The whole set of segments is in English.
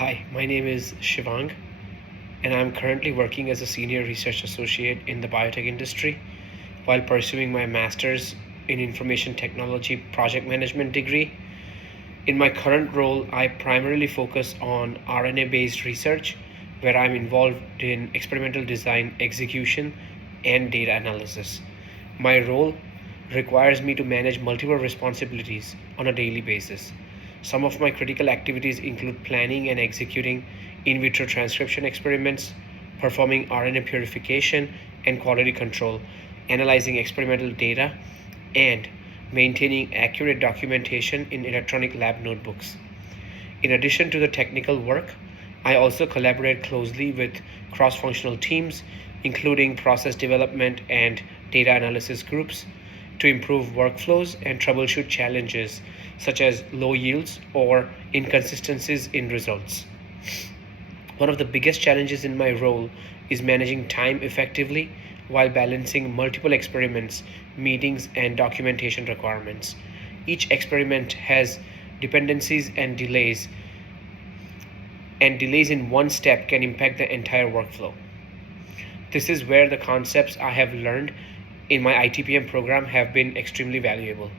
Hi, my name is Shivang, and I'm currently working as a senior research associate in the biotech industry while pursuing my master's in information technology project management degree. In my current role, I primarily focus on RNA based research, where I'm involved in experimental design, execution, and data analysis. My role requires me to manage multiple responsibilities on a daily basis. Some of my critical activities include planning and executing in vitro transcription experiments, performing RNA purification and quality control, analyzing experimental data, and maintaining accurate documentation in electronic lab notebooks. In addition to the technical work, I also collaborate closely with cross functional teams, including process development and data analysis groups, to improve workflows and troubleshoot challenges such as low yields or inconsistencies in results. One of the biggest challenges in my role is managing time effectively while balancing multiple experiments, meetings, and documentation requirements. Each experiment has dependencies and delays in one step can impact the entire workflow. This is where the concepts I have learned in my ITPM program have been extremely valuable.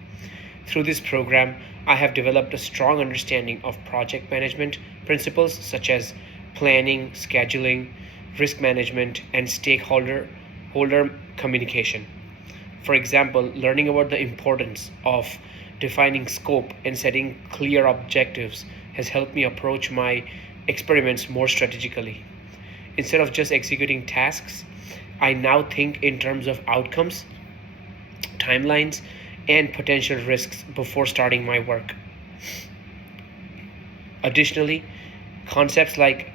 Through this program, I have developed a strong understanding of project management principles such as planning, scheduling, risk management, and stakeholder communication. For example, learning about the importance of defining scope and setting clear objectives has helped me approach my experiments more strategically. Instead of just executing tasks, I now think in terms of outcomes, timelines, and potential risks before starting my work. Additionally, concepts like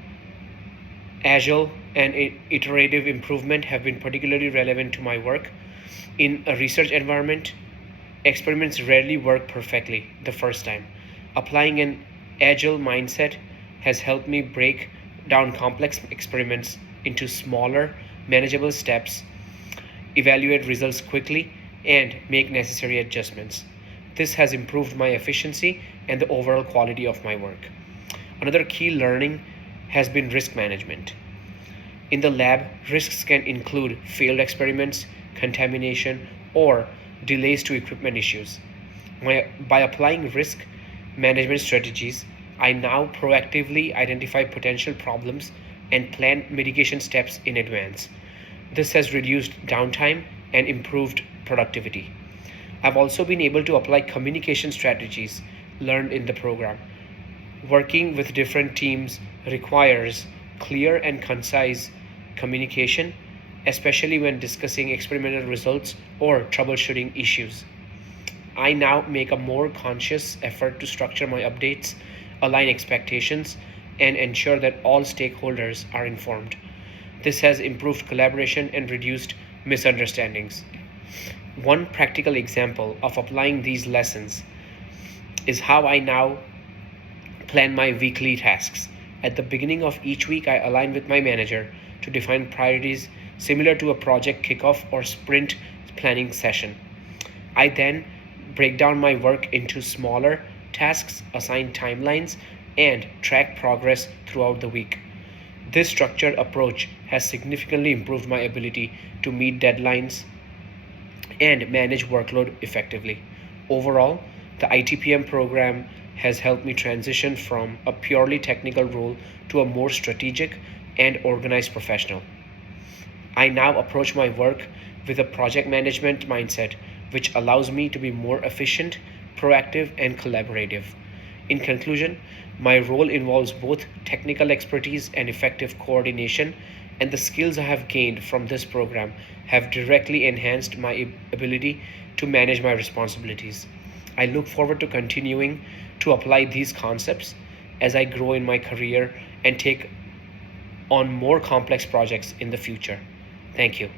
agile and iterative improvement have been particularly relevant to my work. In a research environment, experiments rarely work perfectly the first time. Applying an agile mindset has helped me break down complex experiments into smaller, manageable steps, evaluate results quickly, and make necessary adjustments. This has improved my efficiency and the overall quality of my work. Another key learning has been risk management. In the lab, risks can include failed experiments, contamination, or delays to equipment issues. By applying risk management strategies, I now proactively identify potential problems and plan mitigation steps in advance. This has reduced downtime and improved productivity. I've also been able to apply communication strategies learned in the program. Working with different teams requires clear and concise communication, especially when discussing experimental results or troubleshooting issues. I now make a more conscious effort to structure my updates, align expectations, and ensure that all stakeholders are informed. This has improved collaboration and reduced misunderstandings. One practical example of applying these lessons is how I now plan my weekly tasks. At the beginning of each week, I align with my manager to define priorities similar to a project kickoff or sprint planning session. I then break down my work into smaller tasks, assign timelines, and track progress throughout the week. This structured approach has significantly improved my ability to meet deadlines and manage workload effectively. Overall, the ITPM program has helped me transition from a purely technical role to a more strategic and organized professional. I now approach my work with a project management mindset, which allows me to be more efficient, proactive, and collaborative. In conclusion, my role involves both technical expertise and effective coordination, and the skills I have gained from this program have directly enhanced my ability to manage my responsibilities. I look forward to continuing to apply these concepts as I grow in my career and take on more complex projects in the future. Thank you.